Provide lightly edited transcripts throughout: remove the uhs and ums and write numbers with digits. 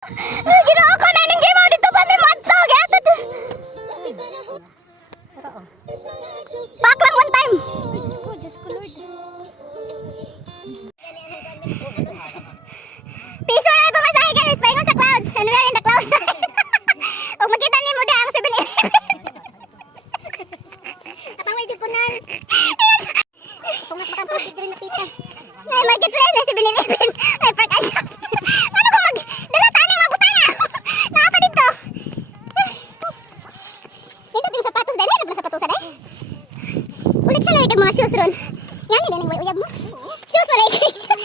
Ginawa ko na ning game dito pa may madto gatot. Back lang one time. Just ko Lord. Piso na pumasahe guys, paingon sa clouds. And we're in the clouds. Huwag makita ni mo ang 7-Eleven. Kataway jud ko na. Kung mas makang tubig rin napita. Ay, marketplace na 7-Eleven. Ay, park and shop. Paano ko dala taning mabutana? Nakapa dito. Dito din sapatos dali, ano ba sapatos dali? Ulit siya lang mga shoes ron. Yan din ang uyab mo. Shoes wala ikay siya.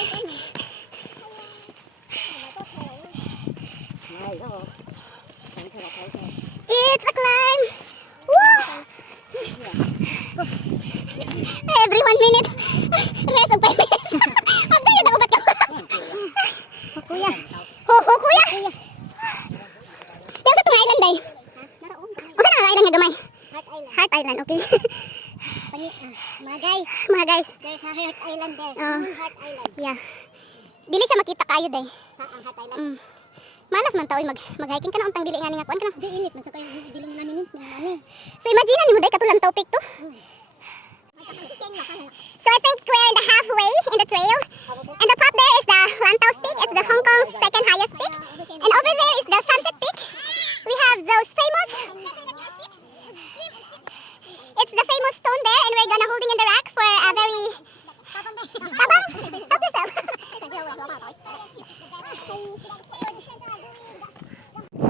It's a climb. Woo! Every 1 minute. Rest of 5 minutes. After yun, ako ba't ka oras? Kuya. Ho, kuya. Yung sa itong island ay? O saan ang island nga gamay? Heart Island, okay. Mga guys. There's a Heart Island there. Heart Island. Yeah. Dili siya makita kayo day. Saan ang Heart Island? Malas man taoy mag-hiking ka na untang dili nga ni nga kuan ka na. Di init man sa kayo dili mo namin ni. So imagine ni mo day katulang topic to. So I think we're in the halfway in the trail. And the top there is the Lantao's Peak. It's the Hong Kong's second highest peak. And over there is the Sunset Peak. We have those famous. It's the famous stone there, and we're gonna holding in the rack for a very. Tabang, help yourself.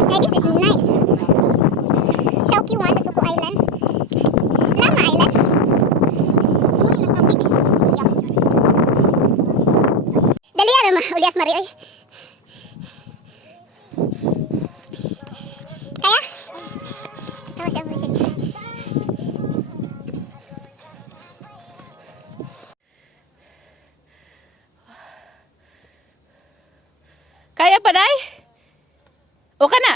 Hey, this is nice. Shauki One, the Suku Island. Lama Island. Dali ara ulias mari ay. Kaya? Tawa siya mo sige. Kaya pa day? O ka na?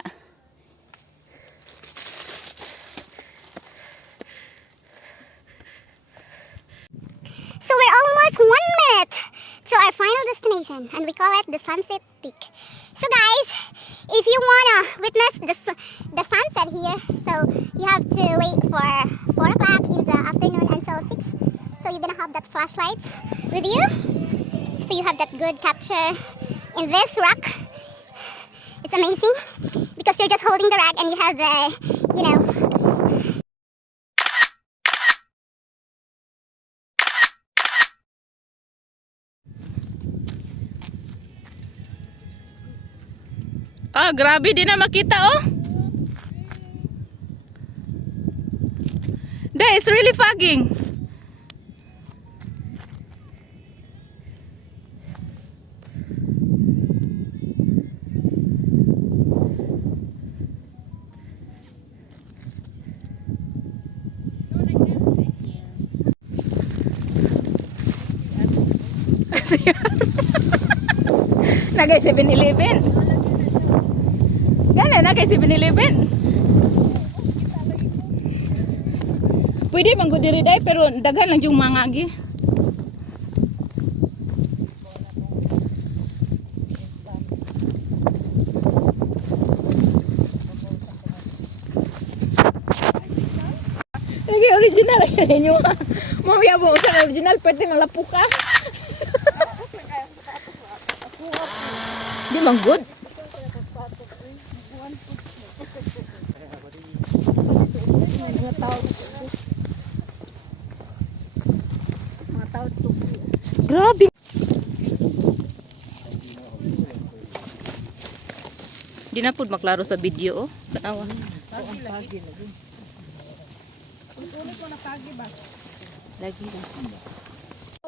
So we're almost 1 minute to our final destination, and we call it the Sunset Peak. So guys, if you wanna witness the sunset here, so you have to wait for 4 o'clock in the afternoon until 6. So you're gonna have that flashlight with you, so you have that good capture in this rock. It's amazing because you're just holding the rack and you have the, you know. Ah, grabe din na makita oh. Day, it's really fogging. Nagay 7-Eleven. Gana, nagay 7-Eleven. Pwede bang diri day pero daghan lang yung mga gi. Lagi original siya ninyo. Mamaya mo sa original pwede malapuka. Di man good. Grabe. Di na pud maklaro sa video oh. Tanawa. Lagi lang.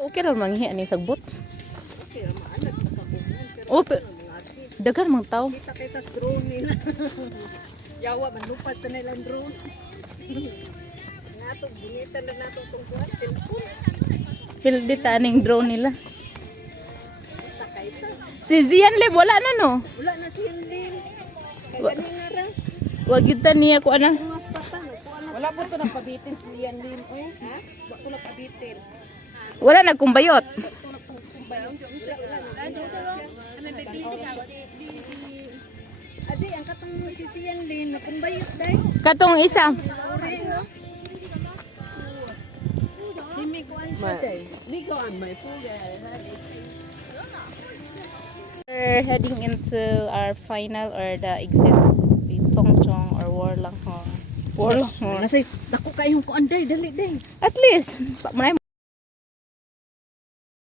Okay ra manghi ani sagbot. Oh, dagan mang tao. Kita drone nila. Yawa man lupad ta nila drone. Nato ginitan na nato tong kuan cellphone. Pildi taning drone nila. Kita kaita. Si Zian Lib wala na no. Wala na siya din. Kagani na ra. Wag gyud ta niya ko ana. Mas pata no. Wala po to nang pabitin si Lian Lin oy. Ha? Wa ko lang pabitin. Wala nagkumbayot. To. 1 Di, ang katong sisiyan din, nakumbayot day. Katong isa. Simi ko ang siya day. We're heading into our final or the exit with Tongchong or Warlanghong. Warlanghong. Nasay, dako kayong ko anday, dali day. At least,